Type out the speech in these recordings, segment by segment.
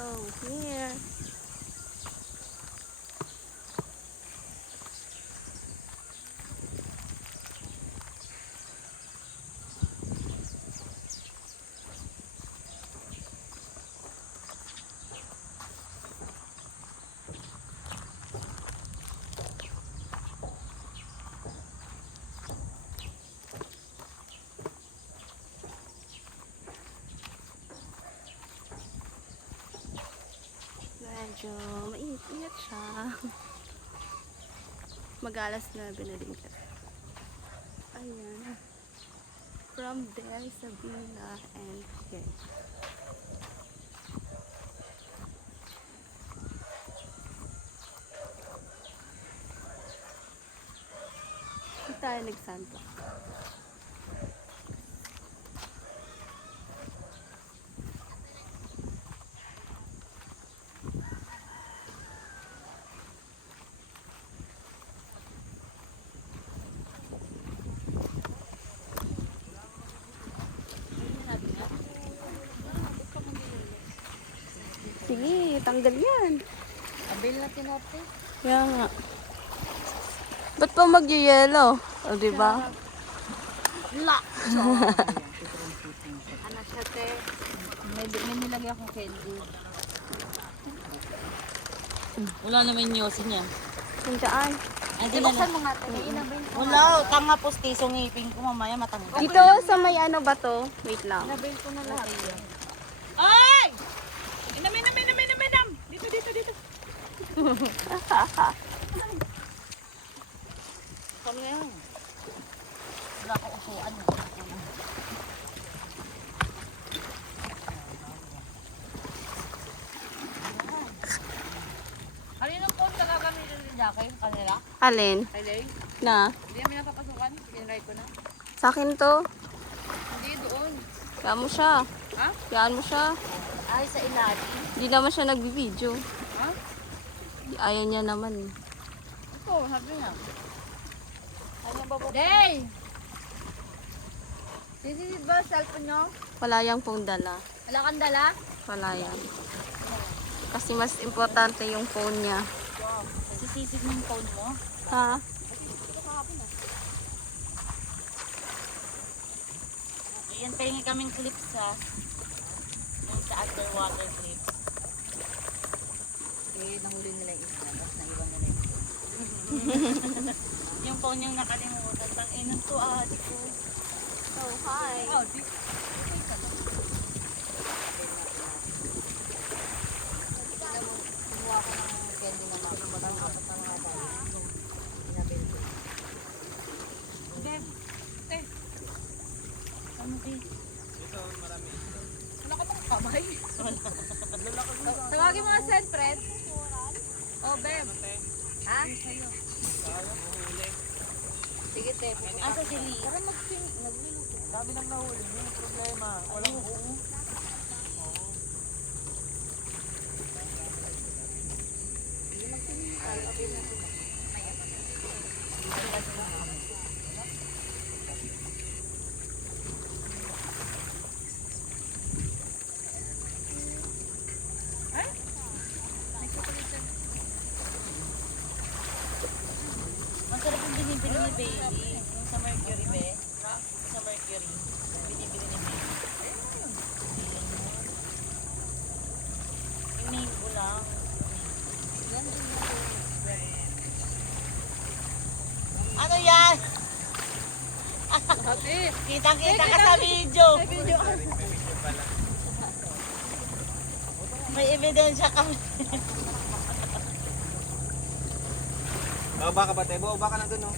Oh, here. Medyo mainit-init siya. Magalas na binaling ka. Ayan. From there, Sabina and here. Hindi tayo nag-sunblock. Sige, tanggal yan. Abil na tinote. Kaya nga. Ba't pa mag-yellow? O, diba? La! ano siya, te? May, may nilagay akong candy. Wala naman yung yosin niya. Nandiyan. Andi na Ibuksan mo nga, te. Inabin ko. Wala, tanga postiso ngipin ko mamaya matanggal. Dito sa may ano ba to? Wait lang. Inabin ko na lahat. Ay! Inam, inam, inam, inam, inam! Dito, dito, dito. Kami yan. Wala akong upuan. Kanino po talaga kami rin Jackie? Kanila? Alin? Kay Lay? Na? Hindi namin napapasukan. Pinry ko na. Sa akin to. Hindi doon. Kaya mo siya. Ha? Kaya mo siya. Ay, sa ilalim. Hindi naman siya nagbibideo. Ayaw niya naman. Ito, sabi nga. Ano ba ba? Day! Sisisid ba cellphone nyo? Wala yang pong dala. Wala kang dala? Wala yan. Kasi mas importante yung phone niya. Sisisig mo yung phone mo? Ha? Ayan, pahingi kaming clips ha. Yung sa underwater clips. Eh, nahuli nila yung isa. Tapos naiwan nila yung yung phone yung nakalimutan. Tang inan to ah, di ko. Oh, hi. Oh, di ko. Ano? Tawagin mo nga send, friend. Oh, Beb. Ha? Sige, te. Asa si Lee? Tara mag-sing. Dami nang nahuli, hindi yung problema. Walang uong. Masarap yung binibili ni baby. Yung sa Mercury, be. Sa Mercury. Binibili ni baby. Yung mango lang. Ano yan? Kitang-kita ka sa video. May ebidensya kami. Oh, baka ba tayo? Baka na dun, oh.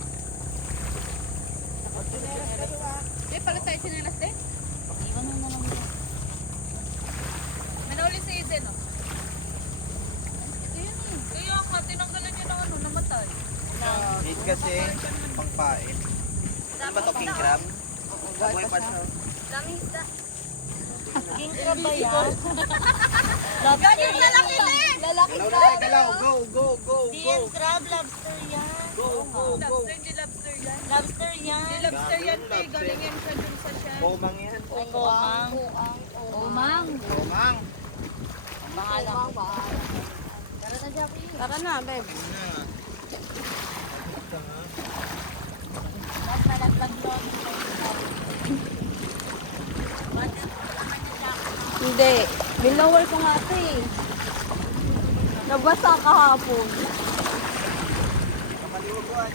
Eh, pala tayo sinilas eh. Iwan mo na lang yun. May nauli si Eden, oh. Ito yun eh. Kaya nga, tinanggalan niya ng ano, namatay. Need kasi, pangpain. Ano ba to, king crab? Buhay pa siya. Isda. King crab ba yan? Ganyan lalaki na eh! Lalaki na galaw. Go, go, go, Di go. yan crab, lobster yan. Go, go, go. Lobster, hindi lobster yan. Lobster yan. Hindi lobster yan, te. Galing yan sa dun sa siya. Komang yan. Komang. Komang. Komang. Pangalan ko. Tara na, Jackie. Tara na, Hindi. Binower ko nga ito eh. Nabasa kahapon. Kamaliwaguan.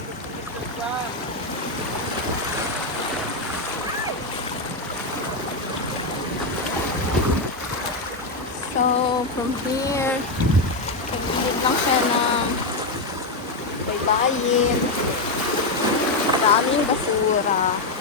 So, from here, pagbilid lang siya ng baybayin. Daming basura.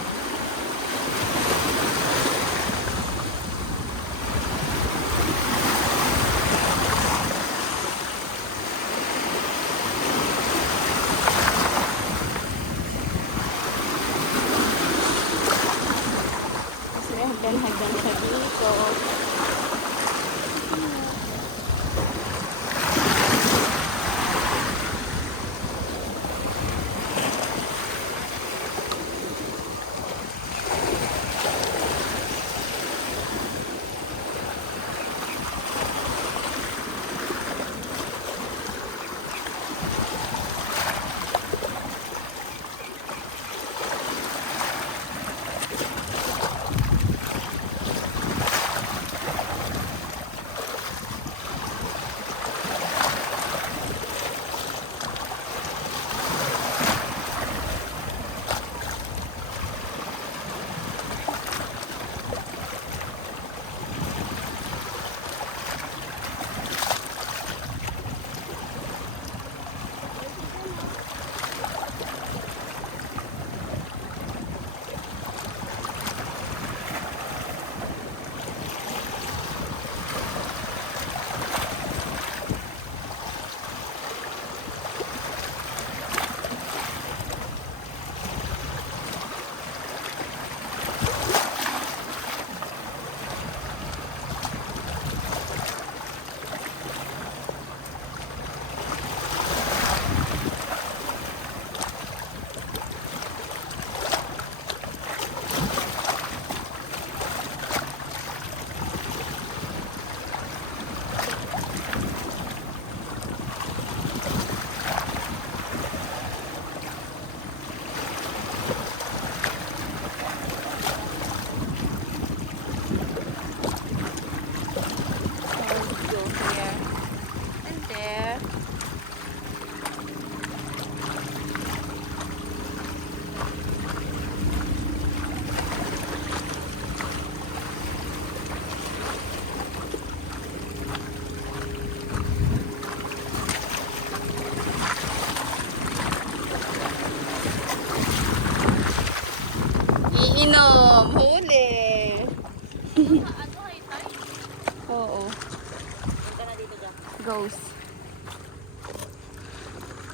Oo. Punta na dito, Jackie. Ghost.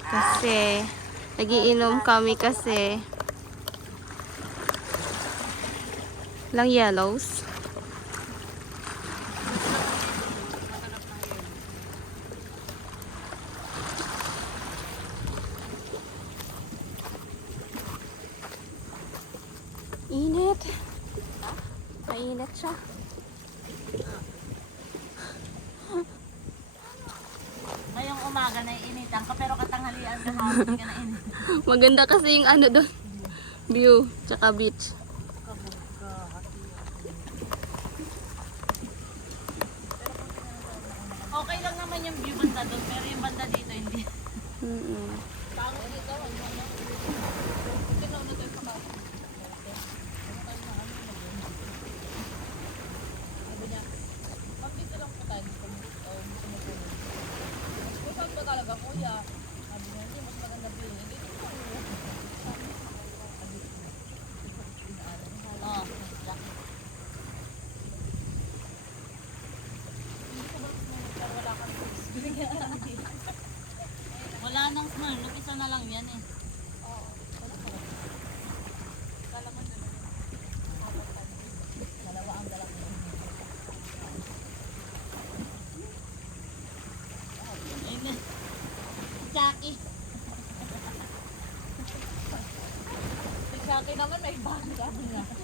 Kasi, nagiinom kami kasi lang yellows. Init. Mainit siya. Ngayong umaga na iinitan ka, pero katanghalian ka hapon hindi ka na init. Maganda kasi yung ano doon. View, tsaka beach. Okay lang naman yung view banda doon, pero yung banda dito hindi. Mm-mm. Oh,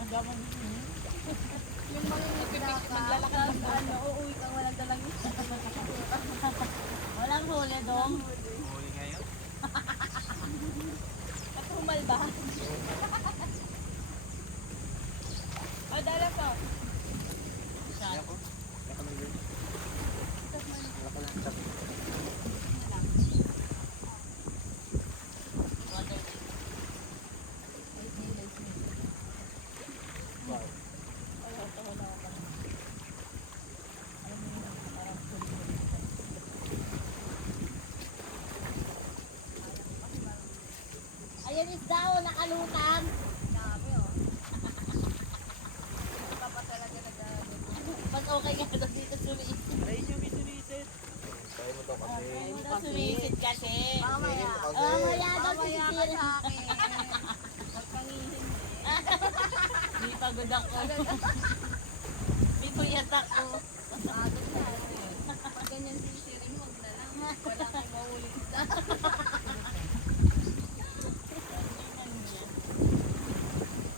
Daw. Ayan is daw, nakalutang. Dami oh. Mas okay nga daw dito sumisit. Try nyo, may sumisid. Try mo to kasi. Daw sumisit kasi. Mamaya. Kasi. Oh, maya daw Mamaya ka sisisirin. sa akin. Pagpangihindi. Di pagod ako. Di puyat ako. Pagod na. Pag ganyan sisirin, huwag na lang. Wala kang maulit na.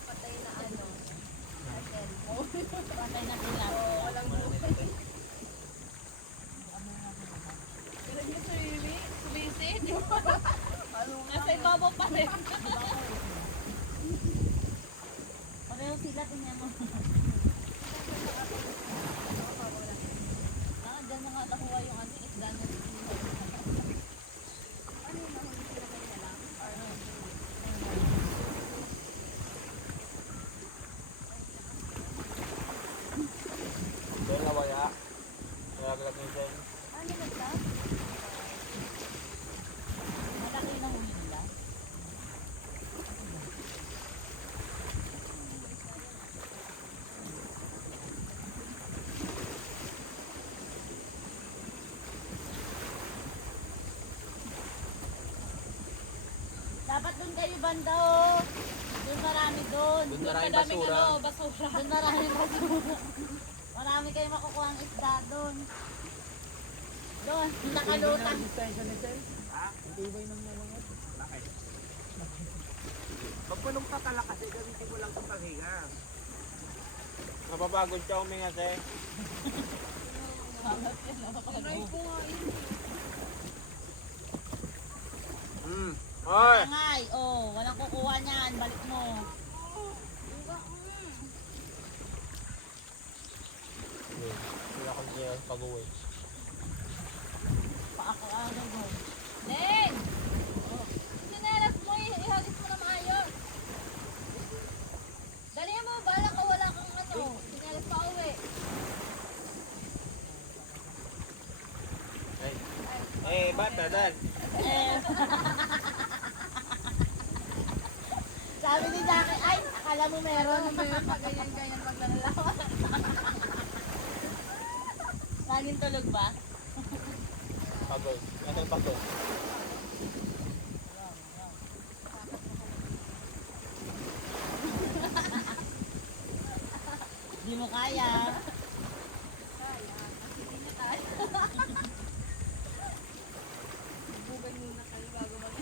Patay na ano. Na cellphone. Patay na sila. Oo, walang buhay. Pero niya sumimi, sumisid. Ano nga? Nasa ibabaw pa rin. Pareho sila, tingnan mo. Ah, dyan na nga nakuha yung ano, isda niya. Ano yung nahuli sila kanya lang? Doon na waya. Nalaglag nyo dyan. Ano nagla? Malaki na huli nila. Dapat doon kayo banda oh. Doon marami doon. Doon maraming madaming basura. Ano, basura. Doon maraming basura. marami kayo makukuha ang isda doon. Doon, nakalutang. Pag punong patala kasi, gamitin mo lang itong paghinga. Napapagod ka umingas eh. Try ko nga yun. Hmm. Hoy! Angay, oh, walang kukuha niyan. Balik mo. Wala kang siya pag-uwi. Paakaano mo. Nen! Sinelas mo, ihagis mo na maayos. Dali mo, bala ka wala kang ano. Sinelas pa uwi. Eh, bata, dad. Eh. Sabi ni Jackie, ay, akala mo meron. Ano ba yun? Pag ganyan-ganyan maglalalawan. Laging tulog ba? Pagod. Ano yung pagod? Di mo kaya. Bugay muna kayo bago mag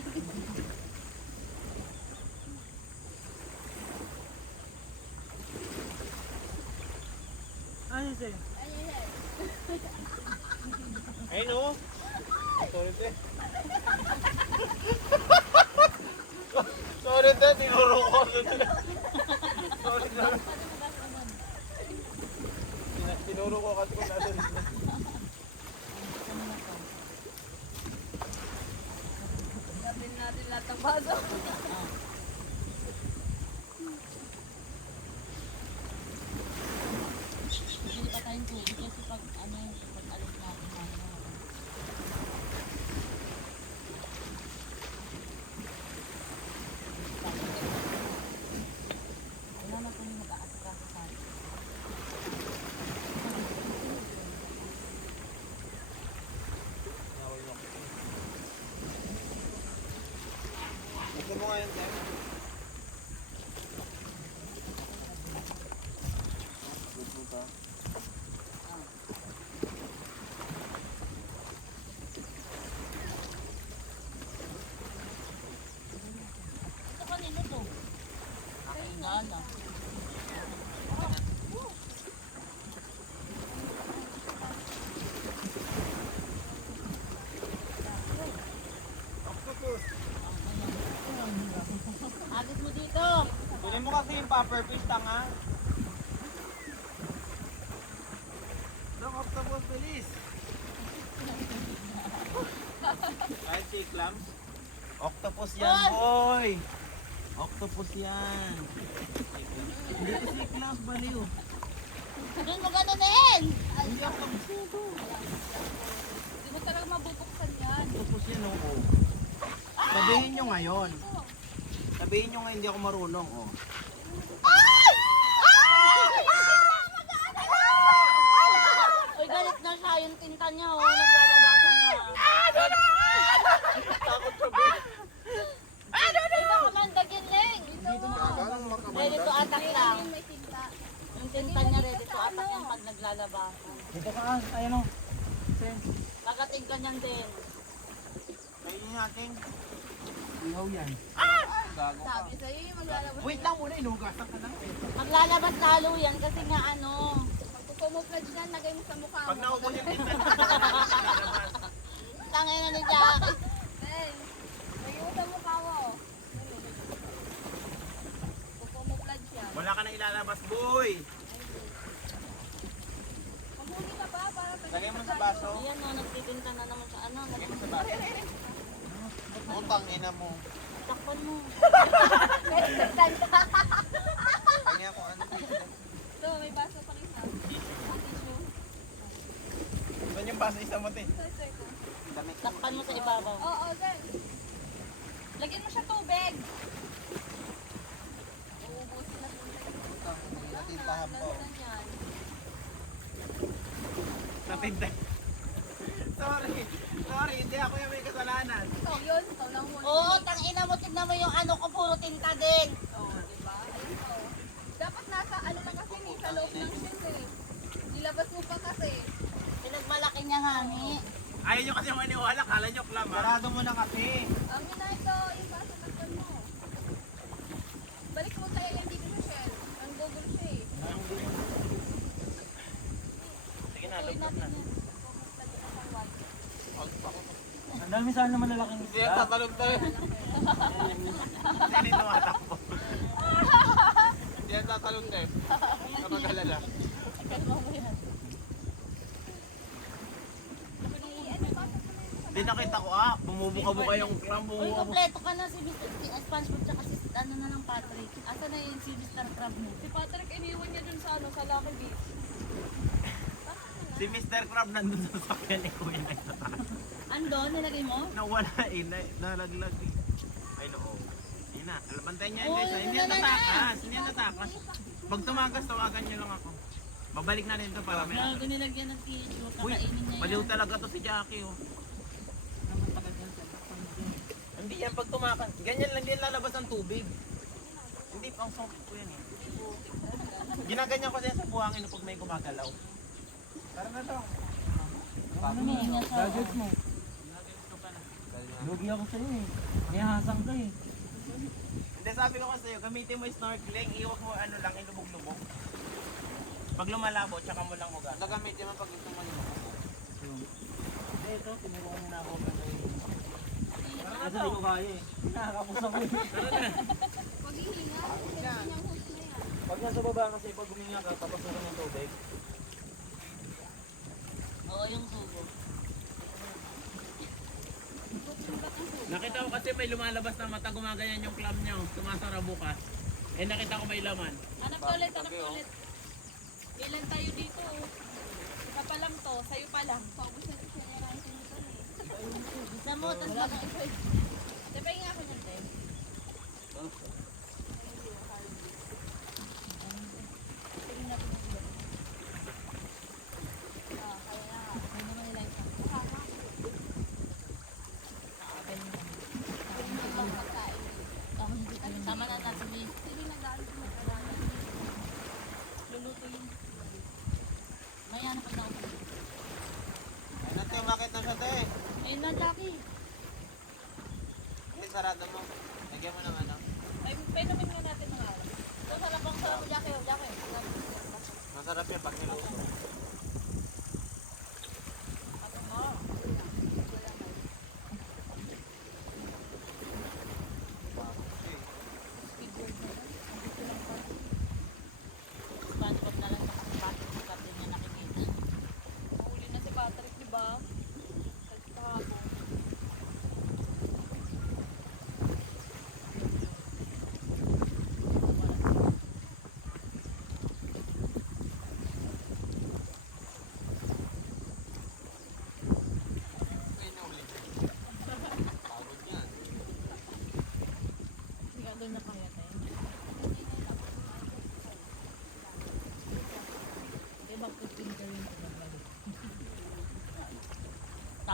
Ano siya? Ay, ay, ay. No. Sorry, te. Sorry, te. Tinuro ko. Sorry. Tin- Tinuro ko kasi kung nasa Gawin natin lahat ng bago. Hindi pa tayong tubig kasi pag ano, pag alis natin ano. Wala na pong mag-aasikaso sa atin. Gusto mo ngayon, te? Good mo to. Ito kanino to? Akin na lang. Octopus. Akin silverfish tanga. Look, octopus, bilis. Kahit sea clams. Octopus yan, boy. Octopus yan. Hindi ko sea clams, baliw. Doon mo ganun din! Hindi octopus yan ito. Hindi mo talaga mabubuksan yan. Octopus yan, oo. Sabihin nyo ngayon. Sabihin nyo ngayon, hindi ako marunong, oh. Uy, galit na siya. Yung tinta niya, oh. Naglalabasan niya. Takot siya, boy. Uy, baka mandagin, Leng. Ready to attack lang. May tinta. Yung tinta niya, ready to attack yan pag naglalabasan. Dito ka, ayun o. Kagating ka niyan din. Kainin natin. Ihaw yan. Gago ka. Sabi sa'yo yung maglalabas. Wait lang muna, inugasan ka lang. Maglalabas lalo yan kasi nga ano. Pag kukumupladge yan, lagay mo sa mukha mo. Pag naubos yung tinta Tangay na ni Jackie. Hey, lagay mo sa mukha mo. Kukumupladge yan. Wala ka na ilalabas, boy. Mamuli ka ba para Lagay mo sa baso. Ayan o, nagtitinta na naman sa ano. Lagay mo sa baso. Utang ina mo. Takpan mo. Kanya ko ano. Ito, may baso pa kita. Ang tissue. Te? Sa ko. Damit. Takpan mo sa ibabaw. Oo, oh, then. Lagyan mo siya tubig. Uubusin na tubig. Natintahan po. Lansan yan. Natinta. Sorry. Sorry, hindi ako yung may kasalanan. Ikaw yun, ikaw lang mo. Oo, tangina mo. Tignan mo yung ano ko, puro tinta din. Oo, di ba? Ayun. Dapat nasa ano lang kasi, ni sa loob ng shell eh. Nilabas mo pa kasi. Hangi. Ayaw nyo kasi maniwala, kala nyo klam. Sarado mo na kasi. Amin na ito, yung basa takpan mo. Balik mo sa yung dito sa shell. Ang google siya eh. Sige na, Tuloy lugtog natin na. yan. Lagyan na. Ang dami sana naman lalaking Hindi yan tatalog tayo. Hindi tumatakbo. Hindi yan tatalog tayo. Kapag alala. Ano, basa mo na yun. Hindi nakita ko ah, bumubuka-buka yung klam, Uy, kompleto ka na si Mr. Si uh, SpongeBob tsaka si ano na lang Patrick. Asa na yun si Mr. Crab mo? Si Patrick, iniwan niya dun sa ano, sa Lucky Beach. Si Mr. Crab nandun sa sakyan ni Kuya na sa taas. Andon, nilagay mo? Nawala eh, na, nalaglag eh. Ay no. Hindi na, alabantayan niya Uy, guys. ah. Hindi yan tatakas, hindi yan tatakas. Pag tumakas, tawagan niyo lang ako. Babalik na rin to para may... Bago nilagyan ng tissue, Uy, kakainin niya baliw yan. talaga to si Jackie oh. Hindi yan pag tumakas. Ganyan lang din lalabas ang tubig. Hindi pang soft ko yan eh. Ginaganyan ko din sa buhangin pag may gumagalaw. Tara na to. Humihinga mo. siya. Gadgets mo. Lugi ako sa'yo eh. May hasang ka eh. Hindi sabi ko kasi sa'yo, gamitin mo yung snorkeling, iwag mo ano lang, ilubog-lubog. Pag lumalabo, tsaka mo lang ugat. Nagamitin mo pag gusto mo yung Hindi, ito. Tinuro ko muna ako. Kasi hindi ko kaya eh. Nakakapos ako eh. Pag hihinga, ganyan yung host na yan. Pag nasa baba kasi pag huminga ka, tapos ako ng tubig. Oo, yung sugo. Nakita ko kasi may lumalabas na mata, gumaganyan yung clam niya, oh. sumasara bukas. Eh nakita ko may laman. Hanap ko ulit, hanap ko ulit. Ilan tayo dito? oh. Isa pa lang to, sa'yo pa lang. Paubos na siya niya lang yung dito Isa mo, tapos Di ba nga ako niyan, Te? Ah, kaya na. Kaya naman nila isa. Kasama. Tama na natin sige. Sige, nag-aalis mo. Luluto yun. Maya na pag ako. Ano tayo, makit na siya tayo. Ayun na, Jackie. Hindi, sarado mo. Lagyan mo ng ano. Ay, painumin nga natin ng araw. Ito, sarap ang sarap. Jackie, oh, Jackie. Masarap yan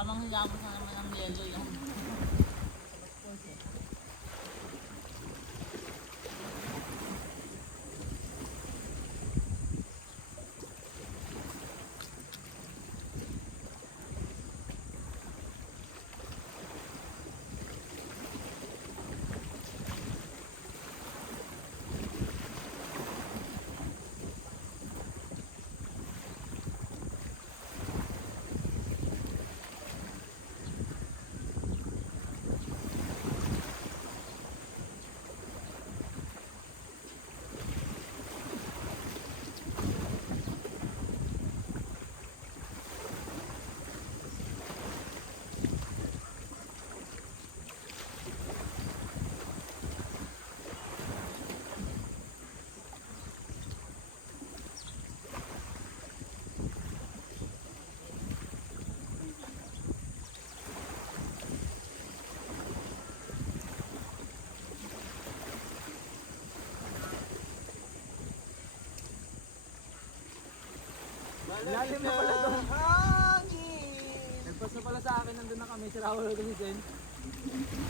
Tamang hilamos na naman ang yelo yan. Lalim na pala doon. Hangin! Nagpas na pala sa akin, nandun na kami, si Raul Organization.